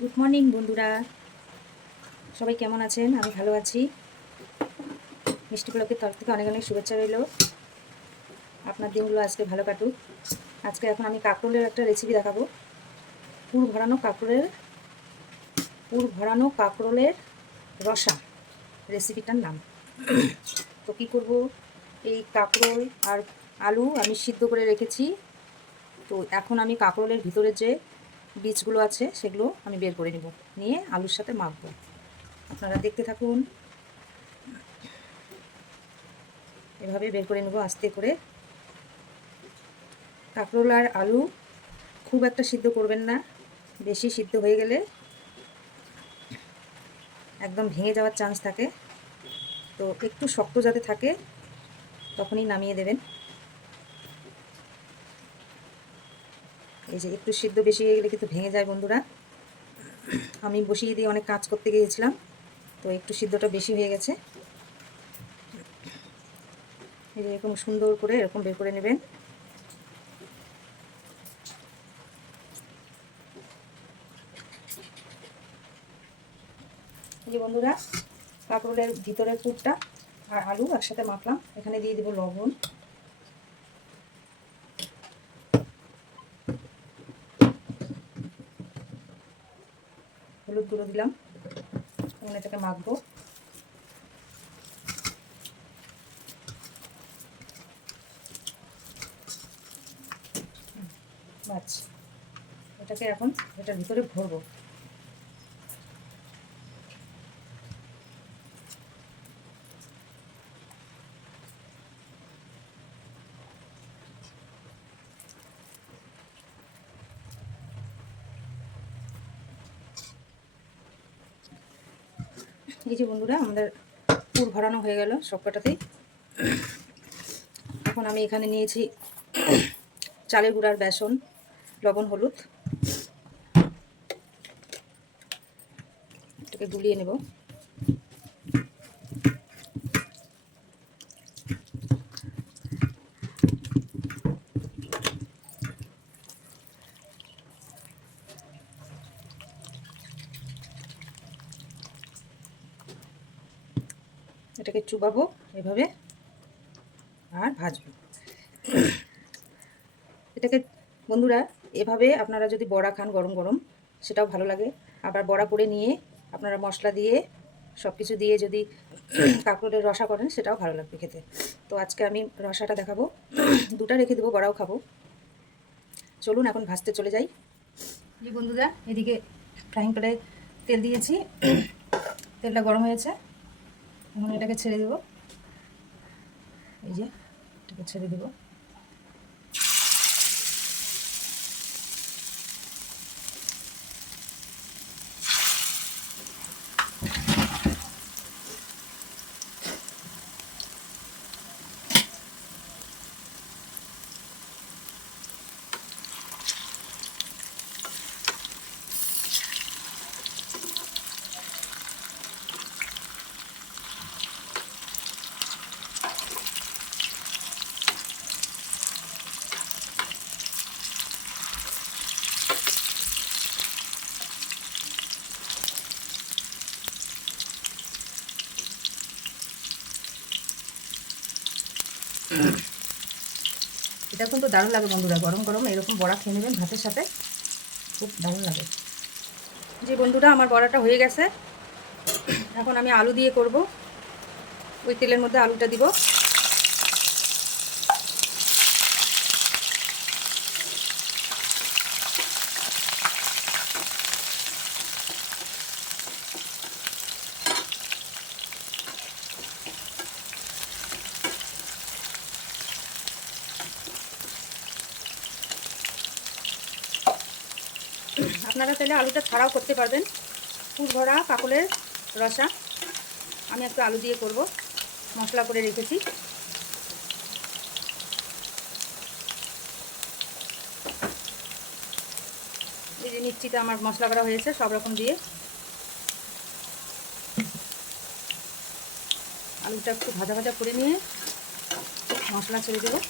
Good morning বন্ধুরা, সবাই কেমন আছেন? আমি ভালো আছি। মিষ্টি ব্লকের তরফ থেকে অনেক অনেক শুভেচ্ছা রইল। আপনার দিনগুলো আজকে ভালো কাটুক। আজকে এখন আমি কাঁকরোলের একটা রেসিপি দেখাবো। পুর ভরানো কাঁকরোলের রসা রেসিপিটার নাম। তো কী করব, এই কাঁকরোল আর আলু আমি সিদ্ধ করে রেখেছি। তো এখন আমি কাঁকরোলের ভিতরে যে বীজগুলো আছে সেগুলো আমি বের করে নিয়ে আলুর সাথে মাখবো। আপনারা দেখতে থাকুন। এভাবে বের করে নেব আস্তে করে। কাঁকরোল আর আলু খুব একটা সিদ্ধ করবেন না, বেশি সিদ্ধ হয়ে গেলে একদম ভেঙে যাওয়ার চান্স থাকে। তো একটু শক্ত যাতে থাকে তখনই নামিয়ে দেবেন। এই যে একটু সিদ্ধ বেশি হয়ে গেলে কিন্তু ভেঙে যায় বন্ধুরা। আমি বসিয়ে দিয়ে অনেক কাজ করতে গিয়েছিলাম, তো একটু সিদ্ধটা বেশি হয়ে গেছে। এই যে এরকম সুন্দর করে এরকম বের করে নেবেন। এই যে বন্ধুরা, কাঁকরোলের ভিতরের পুরটা আর আলু একসাথে মাখলাম। এখানে দিয়ে দেবো লবণ, হলুদ গুঁড়ো দিলাম। এখন এটাকে মাখবো। বাস, এটাকে এখন এটার ভিতরে ভরবো। এই যে বন্ধুরা, আমাদের পুর ভরানো হয়ে গেল সবকটাতেই। এখন আমি এখানে নিয়েছি চালের গুঁড়ার বেসন, লবণ, হলুদ। এটাকে গুলিয়ে নেব। এটাকে চুবাবো এভাবে আর ভাজবো। এটাকে বন্ধুরা, এভাবে আপনারা যদি বড়া খান গরম গরম সেটাও ভালো লাগে। আবার বড়া করে নিয়ে আপনারা মশলা দিয়ে সব কিছু দিয়ে যদি কাঁকরোলের রসা করেন সেটাও ভালো লাগবে খেতে। তো আজকে আমি রসাটা দেখাবো। দুটা রেখে দেবো, বড়াও খাবো। চলুন এখন ভাজতে চলে যাই। এই বন্ধুরা, এদিকে ফ্রাইং প্যানে তেল দিয়েছি। তেলটা গরম হয়েছে, এখন এটাকে ছেড়ে দেবো। এই যে এটাকে ছেড়ে দেবো। এটা কিন্তু দারুণ লাগে বন্ধুরা, গরম গরম এরকম বড়া খেয়ে নেবেন ভাতের সাথে, খুব দারুণ লাগে। যে বন্ধুরা, আমার বড়াটা হয়ে গেছে। এখন আমি আলু দিয়ে করব। ওই তেলের মধ্যে আলুটা দিব। আপনারা চাইলে আলুটা ছাড়াও করতে পারবেন। পুর ভরা কাঁকরোলের রসা আমি একটু আলু দিয়ে করব, মশলা করে রেখেছি। এই যে মিষ্টিটা আমার মশলা করা হয়েছে সব রকম দিয়ে। আলুটা একটু ভাজা ভাজা করে নিয়ে মশলা ছেড়ে দেবো।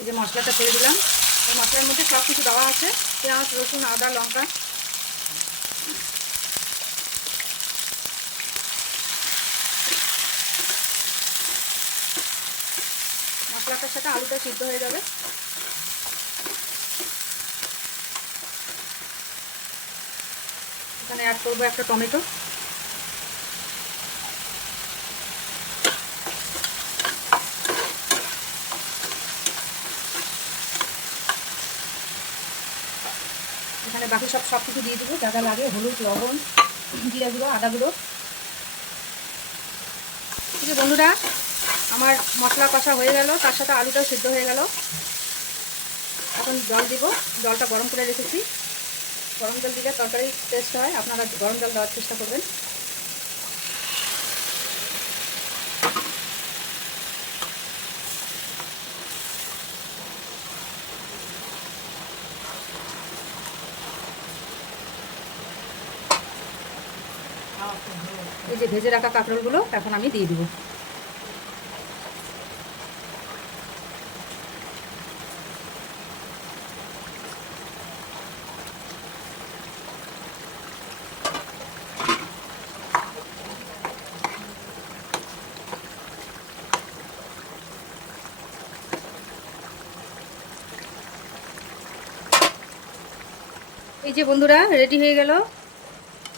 এই যে মশলাটা ছেড়ে দিলাম, এই মশলার মধ্যে সব কিছু দেওয়া আছে, পেঁয়াজ, রসুন, আদা, লঙ্কা। মশলাটার সাথে আলুটা সিদ্ধ হয়ে যাবে। এখানে অ্যাড করবো একটা টমেটো। এখানে বাকি সব কিছু দিয়ে দেবো, যা যা লাগে, হলুদ, লবণ, জিরা গুঁড়ো, আদা গুঁড়ো। ঠিক আছে বন্ধুরা, আমার মশলা কষা হয়ে গেল, তার সাথে আলুটাও সিদ্ধ হয়ে গেল। এখন জল দিব, জলটা গরম করে রেখেছি। গরম জল দিলে তরকারি টেস্ট হয়, আপনারা গরম জল দেওয়ার চেষ্টা করবেন। এই যে ভেজে রাখা কাঁকরোলগুলো এখন আমি দিয়ে দিব। এই যে বন্ধুরা, রেডি হয়ে গেল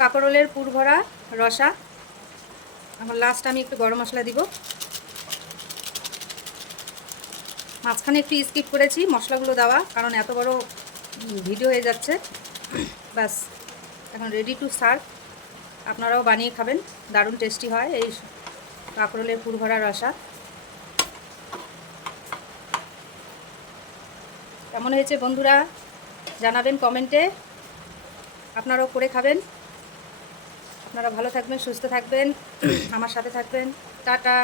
কাঁকরোলের পুর ভরা রসা। এখন লাস্ট আমি একটু গরম মশলা দিব। মাঝখানে একটু স্কিপ করেছি মশলাগুলো দেওয়া, কারণ এত বড় ভিডিও হয়ে যাচ্ছে। ব্যাস, এখন রেডি টু সার্ভ। আপনারাও বানিয়ে খাবেন, দারুণ টেস্টি হয় এই কাঁকরোলের পুর ভরা রসা। কেমন হয়েছে বন্ধুরা জানাবেন কমেন্টে। আপনারাও করে খাবেন। আপনারা ভালো থাকবেন, সুস্থ থাকবেন, আমার সাথে থাকবেন। টাটা।